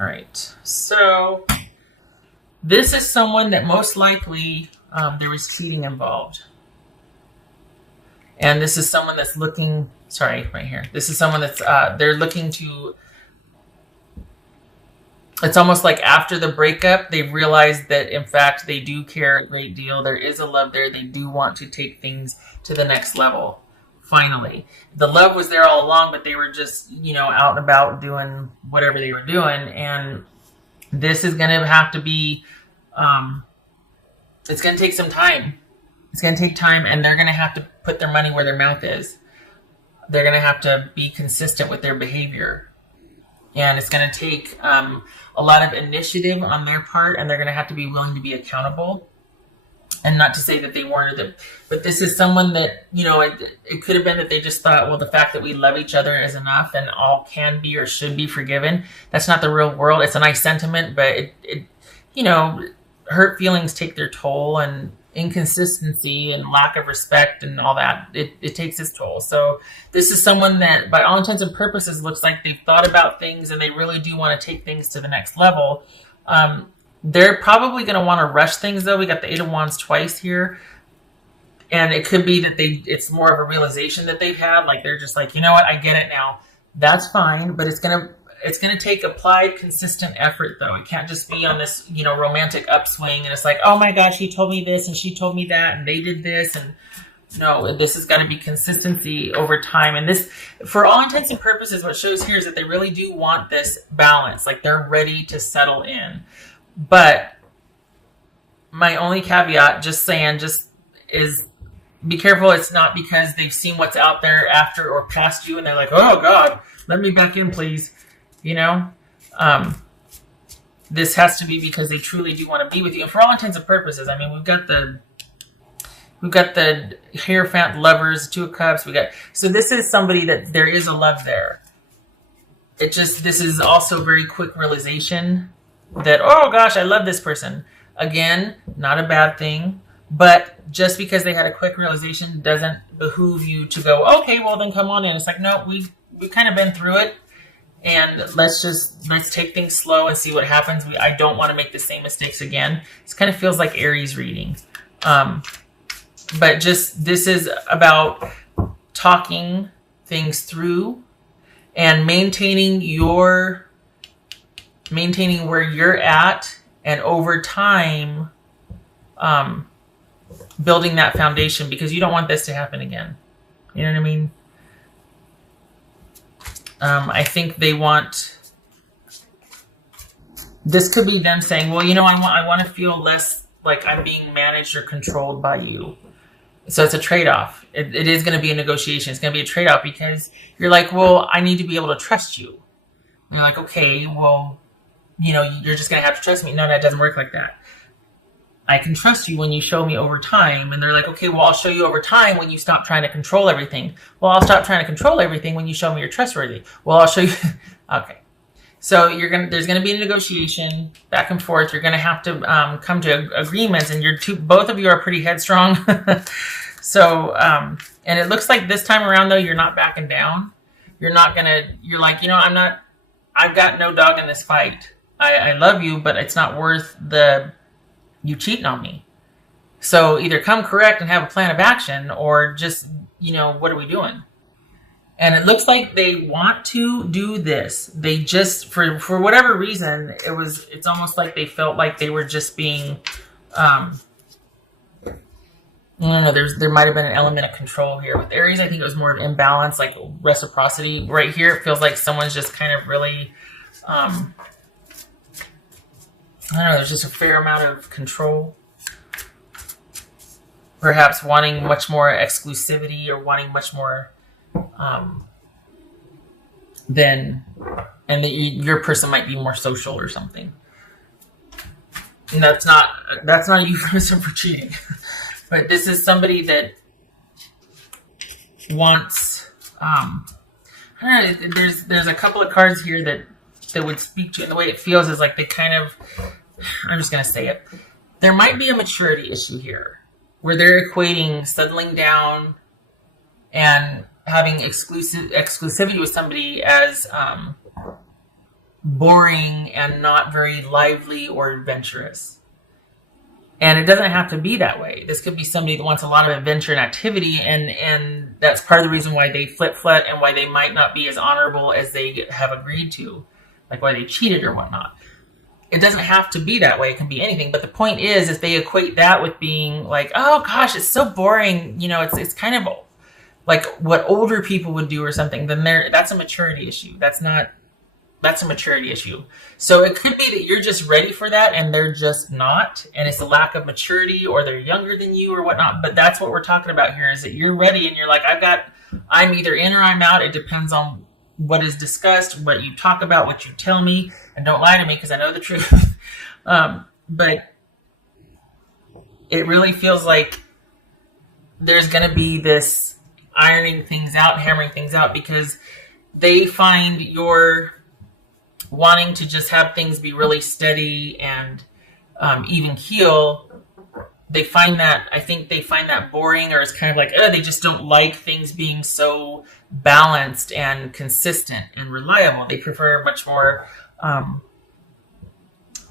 All right. So this is someone that most likely there was cheating involved. And this is someone that's looking, sorry, right here. This is someone that's, they're looking to, it's almost like after the breakup, they realize that in fact they do care a great deal. There is a love there. They do want to take things to the next level. Finally, the love was there all along, but they were just, out and about doing whatever they were doing. And this is going to have to be, it's going to take some time. It's going to take time, and they're going to have to put their money where their mouth is. They're going to have to be consistent with their behavior. And it's going to take a lot of initiative on their part, and they're going to have to be willing to be accountable. And not to say that they weren't, but this is someone that, it could have been that they just thought, well, the fact that we love each other is enough and all can be or should be forgiven. That's not the real world. It's a nice sentiment, but hurt feelings take their toll, and inconsistency and lack of respect and all that, it takes its toll. So this is someone that, by all intents and purposes, looks like they've thought about things and they really do want to take things to the next level. They're probably going to want to rush things, though. We got the Eight of Wands twice here. And it could be that it's more of a realization that they've had. Like, they're just like, you know what, I get it now. That's fine. But it's going to take applied, consistent effort, though. It can't just be on this, romantic upswing. And it's like, oh my gosh, he told me this and she told me that and they did this. And no, this has got to be consistency over time. And this, for all intents and purposes, what shows here is that they really do want this balance. Like, they're ready to settle in. But my only caveat, just is be careful. It's not because they've seen what's out there after or past you and they're like, oh God, let me back in, please. This has to be because they truly do want to be with you. And for all intents and purposes, I mean, we've got the Hierophant, Lovers, Two of Cups. So this is somebody that there is a love there. This is also very quick realization that, oh gosh, I love this person. Again, not a bad thing, but just because they had a quick realization doesn't behoove you to go, okay, well then come on in. It's like, no, we've kind of been through it, and let's take things slow and see what happens. I don't want to make the same mistakes again. This kind of feels like Aries reading. But this is about talking things through and maintaining where you're at, and over time, building that foundation, because you don't want this to happen again. You know what I mean? I think this could be them saying, well, I want to feel less like I'm being managed or controlled by you. So it's a trade-off. It is going to be a negotiation. It's going to be a trade-off, because you're like, well, I need to be able to trust you. And you're like, okay, well, you're just going to have to trust me. No, that doesn't work like that. I can trust you when you show me over time. And they're like, okay, well, I'll show you over time when you stop trying to control everything. Well, I'll stop trying to control everything when you show me you're trustworthy. Well, I'll show you. Okay. So there's going to be a negotiation back and forth. You're going to have to come to agreements, and both of you are pretty headstrong. So, and it looks like this time around, though, you're not backing down. You're like, I've got no dog in this fight. I love you, but it's not worth you cheating on me. So either come correct and have a plan of action, or just, what are we doing? And it looks like they want to do this. They just, for whatever reason, it's almost like they felt like they were just being, I don't know, there might have been an element of control here. With Aries, I think it was more of imbalance, like reciprocity. Right here, it feels like someone's just kind of really, I don't know, there's just a fair amount of control. Perhaps wanting much more exclusivity, or wanting much more your person might be more social or something. And that's not a euphemism for cheating. But this is somebody that wants, I don't know, there's a couple of cards here that would speak to, and the way it feels is like they kind of, I'm just going to say it. There might be a maturity issue here, where they're equating settling down and having exclusivity with somebody as boring and not very lively or adventurous. And it doesn't have to be that way. This could be somebody that wants a lot of adventure and activity, and that's part of the reason why they flip-flop and why they might not be as honorable as they have agreed to, like why they cheated or whatnot. It doesn't have to be that way. It can be anything. But the point is, if they equate that with being like, oh gosh, it's so boring, it's kind of like what older people would do or something, then that's a maturity issue. That's a maturity issue. So it could be that you're just ready for that and they're just not, and it's a lack of maturity, or they're younger than you or whatnot. But that's what we're talking about here, is that you're ready and you're like, I'm either in or I'm out. It depends on what is discussed, what you talk about, what you tell me, and don't lie to me because I know the truth. But it really feels like there's going to be this ironing things out, hammering things out, because they find you're wanting to just have things be really steady and even keel. I think they find that boring, or it's kind of like, they just don't like things being so balanced and consistent and reliable. They prefer much more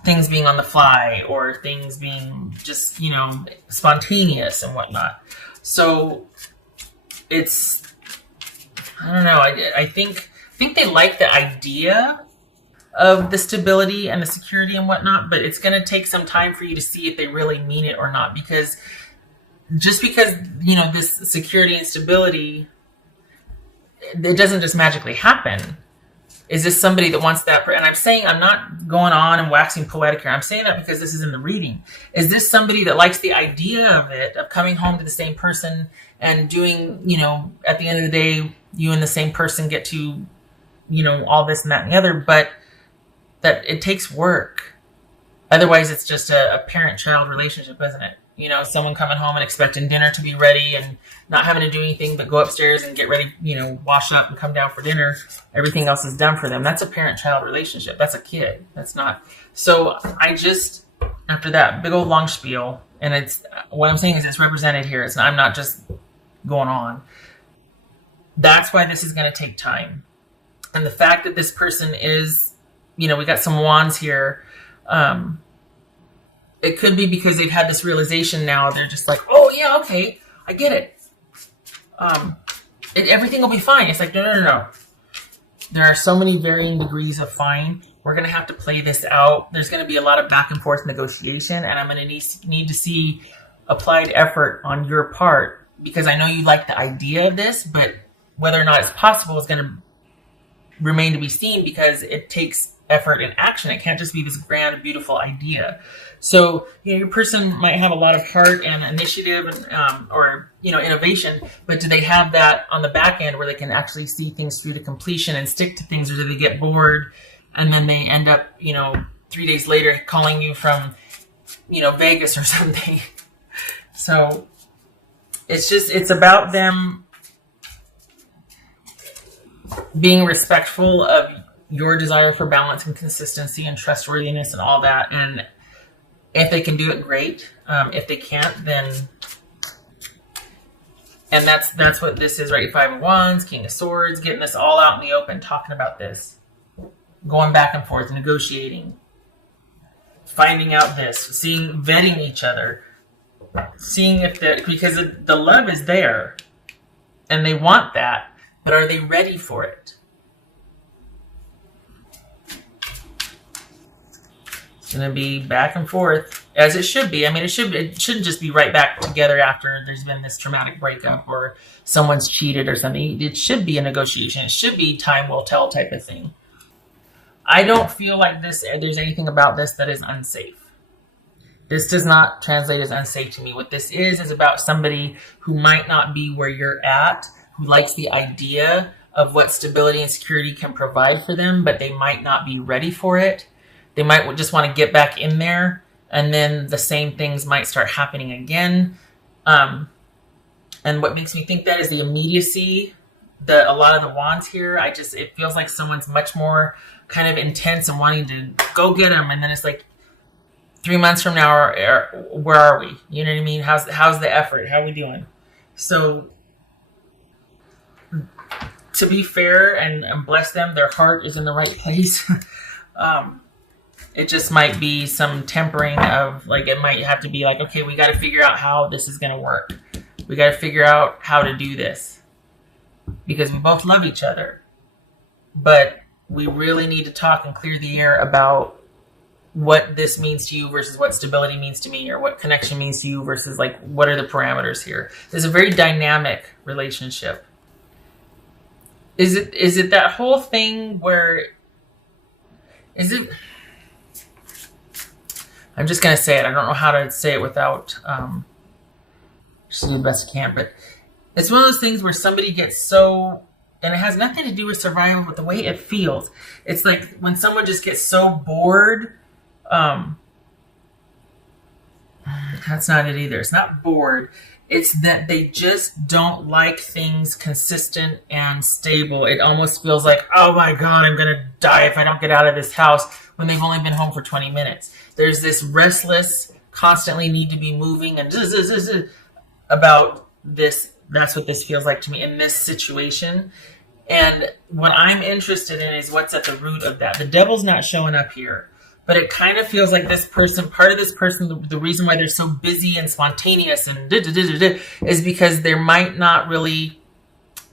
things being on the fly, or things being just, spontaneous and whatnot. So it's, I don't know. I think they like the idea of the stability and the security and whatnot, but it's going to take some time for you to see if they really mean it or not. Because just because, this security and stability, it doesn't just magically happen. Is this somebody that wants that? And I'm not going on and waxing poetic here. I'm saying that because this is in the reading. Is this somebody that likes the idea of it, of coming home to the same person and doing, at the end of the day, you and the same person get to, all this and that and the other, but that it takes work. Otherwise, it's just a parent-child relationship, isn't it? Someone coming home and expecting dinner to be ready and not having to do anything but go upstairs and get ready, wash up and come down for dinner. Everything else is done for them. That's a parent-child relationship. That's a kid. That's not. So after that big old long spiel, and it's, what I'm saying is it's represented here. I'm not just going on. That's why this is going to take time. And the fact that this person is, we got some wands here. It could be because they've had this realization now. They're just like, oh yeah, okay, I get it. Everything will be fine. It's like, no. There are so many varying degrees of fine. We're going to have to play this out. There's going to be a lot of back and forth negotiation, and I'm going to need to see applied effort on your part, because I know you like the idea of this, but whether or not it's possible is going to remain to be seen, because it takes effort and action. It can't just be this grand, beautiful idea. So, your person might have a lot of heart and initiative and, or innovation, but do they have that on the back end where they can actually see things through to completion and stick to things, or do they get bored and then they end up, 3 days later calling you from, Vegas or something? So it's about them being respectful of your desire for balance and consistency and trustworthiness and all that. And if they can do it, great. If they can't, then, and that's what this is, right? 5 of Wands, King of Swords, getting this all out in the open, talking about this, going back and forth, negotiating, finding out this, vetting each other, seeing if because the love is there and they want that, but are they ready for it? It's going to be back and forth, as it should be. I mean, it shouldn't just be right back together after there's been this traumatic breakup or someone's cheated or something. It should be a negotiation. It should be time will tell type of thing. I don't feel like there's anything about this that is unsafe. This does not translate as unsafe to me. What this is about somebody who might not be where you're at, who likes the idea of what stability and security can provide for them, but they might not be ready for it. They might just want to get back in there, and then the same things might start happening again. And what makes me think that is the immediacy, a lot of the wands here. It feels like someone's much more kind of intense and wanting to go get them, and then it's like 3 months from now, where are we? You know what I mean? How's the effort? How are we doing? So, to be fair and bless them, their heart is in the right place. It just might be some tempering of, like, it might have to be like, okay, we got to figure out how this is going to work. We got to figure out how to do this because we both love each other. But we really need to talk and clear the air about what this means to you versus what stability means to me, or what connection means to you versus, like, what are the parameters here. There's a very dynamic relationship. Is it that whole thing where, is it, I'm just going to say it. I don't know how to say it without, just do the best I can. But it's one of those things where somebody gets so, and it has nothing to do with survival, but the way it feels. It's like when someone just gets so bored. That's not it either. It's not bored. It's that they just don't like things consistent and stable. It almost feels like, oh my God, I'm going to die if I don't get out of this house, when they've only been home for 20 minutes. There's this restless, constantly need to be moving and about this. That's what this feels like to me in this situation. And what I'm interested in is what's at the root of that. The devil's not showing up here, but it kind of feels like this person, part of this person, the reason why they're so busy and spontaneous and is because they might not really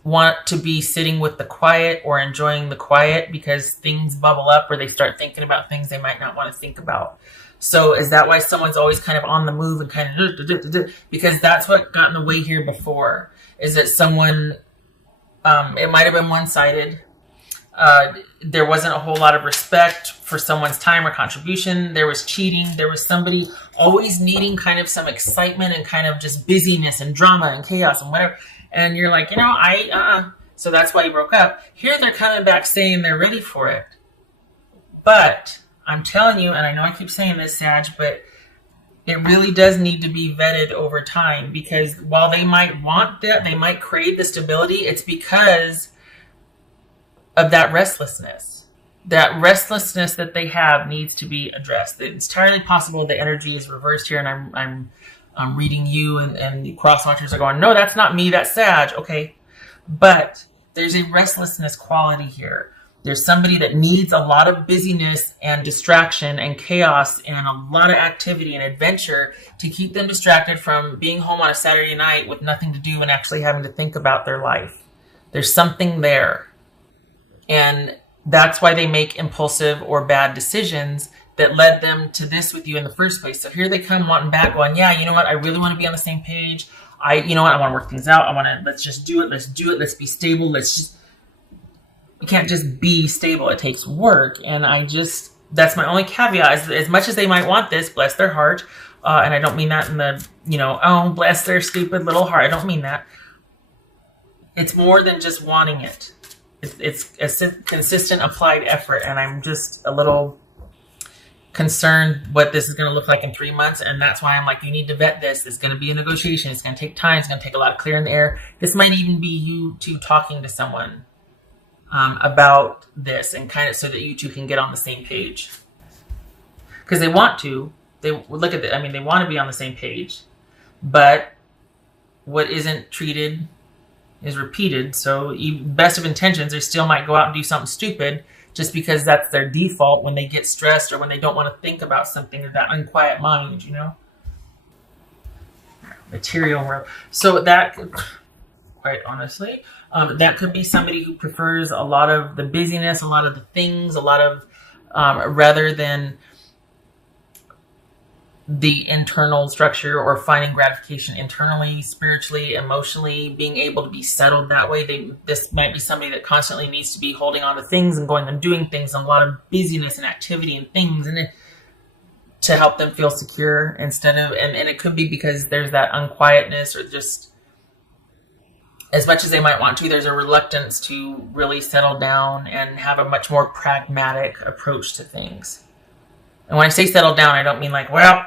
want to be sitting with the quiet or enjoying the quiet, because things bubble up or they start thinking about things they might not want to think about. So is that why someone's always kind of on the move and kind of, because that's what got in the way here before, is that someone, it might have been one-sided. There wasn't a whole lot of respect for someone's time or contribution. There was cheating. There was somebody always needing kind of some excitement and kind of just busyness and drama and chaos and whatever. And you're like, so that's why you broke up. Here they're coming back saying they're ready for it. But I'm telling you, and I know I keep saying this, Sag, but it really does need to be vetted over time, because while they might want that, they might crave the stability, it's because of that restlessness. That restlessness that they have needs to be addressed. It's entirely possible the energy is reversed here, and I'm reading you, and the cross-watchers are going, no, that's not me, that's Sag. Okay, but there's a restlessness quality here. There's somebody that needs a lot of busyness and distraction and chaos and a lot of activity and adventure to keep them distracted from being home on a Saturday night with nothing to do and actually having to think about their life. There's something there. And that's why they make impulsive or bad decisions that led them to this with you in the first place. So here they come wanting back, going, yeah, you know what? I really want to be on the same page. You know what? I want to work things out. Let's just do it. Let's do it. Let's be stable. You can't just be stable. It takes work. And that's my only caveat. As much as they might want this, bless their heart. And I don't mean that in the, oh, bless their stupid little heart. I don't mean that. It's more than just wanting it. It's a consistent applied effort. And I'm just a little concerned what this is going to look like in 3 months. And that's why I'm like, you need to vet this. It's going to be a negotiation. It's going to take time. It's going to take a lot of clearing the air. This might even be you two talking to someone about this, and kind of so that you two can get on the same page, because they want to. They look at it. I mean, they want to be on the same page, but what isn't treated is repeated. So, best of intentions, they still might go out and do something stupid just because that's their default when they get stressed or when they don't want to think about something, or that unquiet mind. Material world. So that, quite honestly, that could be somebody who prefers a lot of the busyness, a lot of the things, a lot of, rather than the internal structure or finding gratification internally, spiritually, emotionally, being able to be settled that way. This might be somebody that constantly needs to be holding on to things and going and doing things, and a lot of busyness and activity and things, and to help them feel secure instead of, and it could be because there's that unquietness, or just, as much as they might want to, there's a reluctance to really settle down and have a much more pragmatic approach to things. And when I say settle down, I don't mean like, well,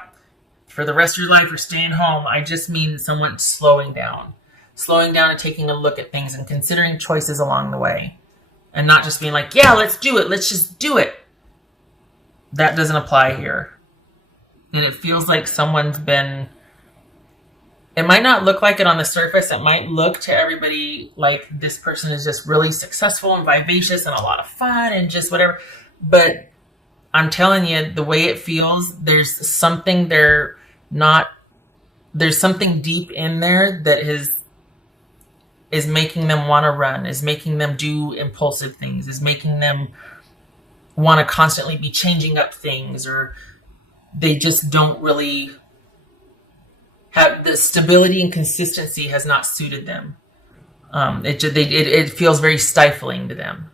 for the rest of your life you're staying home. I just mean someone slowing down and taking a look at things and considering choices along the way, and not just being like, yeah, let's do it. Let's just do it. That doesn't apply here. And it feels like someone's been, it might not look like it on the surface. It might look to everybody like this person is just really successful and vivacious and a lot of fun and just whatever. But I'm telling you, the way it feels, there's something they're not, there's something deep in there that is making them want to run, is making them do impulsive things, is making them want to constantly be changing up things, or they just don't really have the stability and consistency has not suited them. It feels very stifling to them.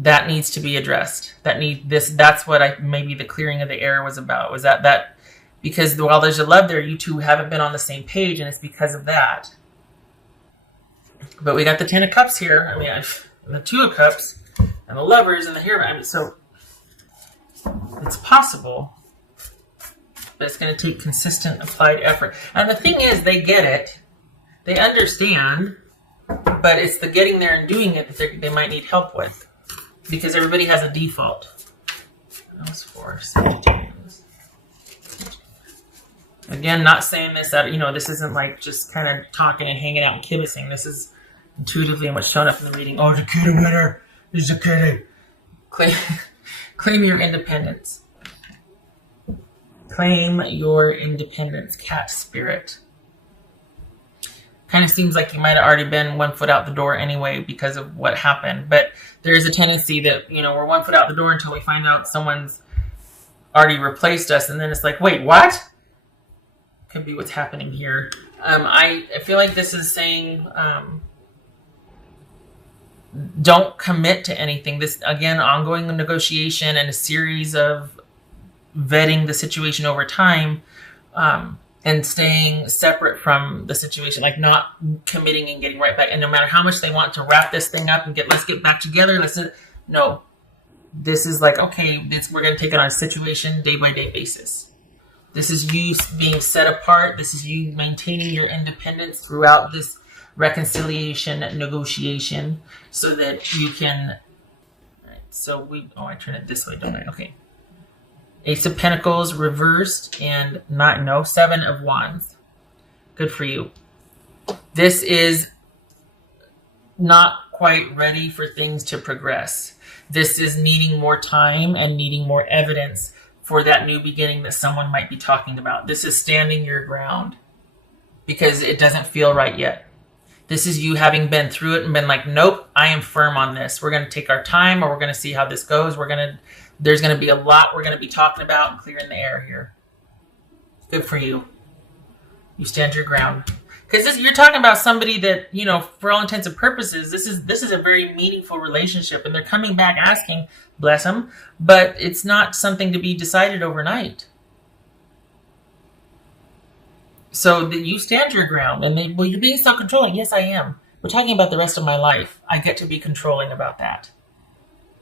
That needs to be addressed. That's what maybe the clearing of the air was about. Was that because while there's a love there, you two haven't been on the same page, and it's because of that. But we got the Ten of Cups here. I mean, the Two of Cups and the Lovers and the Hierophant. I mean, so it's possible, but it's going to take consistent applied effort. And the thing is, they get it, they understand, but it's the getting there and doing it that they might need help with. Because everybody has a default. That was for Sagittarius. Again, not saying this that, this isn't like just kind of talking and hanging out and kibitzing. This is intuitively what's shown up in the reading. Oh, the kitty winner is a kitty. Claim your independence. Claim your independence, cat spirit. Kind of seems like you might have already been 1 foot out the door anyway because of what happened. But there's a tendency that, we're 1 foot out the door until we find out someone's already replaced us. And then it's like, wait, what? Could be what's happening here. I feel like this is saying, don't commit to anything. This, again, ongoing negotiation and a series of vetting the situation over time. And staying separate from the situation, like not committing and getting right back. And no matter how much they want to wrap this thing up and let's get back together. No, this is like, okay, we're going to take it on a situation day by day basis. This is you being set apart. This is you maintaining your independence throughout this reconciliation negotiation so that you can. All right, so I turn it this way, don't I? Okay. Ace of Pentacles reversed and Seven of Wands. Good for you. This is not quite ready for things to progress. This is needing more time and needing more evidence for that new beginning that someone might be talking about. This is standing your ground because it doesn't feel right yet. This is you having been through it and been like, nope, I am firm on this. We're going to take our time, or we're going to see how this goes. There's going to be a lot we're going to be talking about and clearing the air here. Good for you. You stand your ground. Because you're talking about somebody that, for all intents and purposes, this is a very meaningful relationship. And they're coming back asking, bless them, but it's not something to be decided overnight. So that you stand your ground. And you're being self-controlling. Yes, I am. We're talking about the rest of my life. I get to be controlling about that.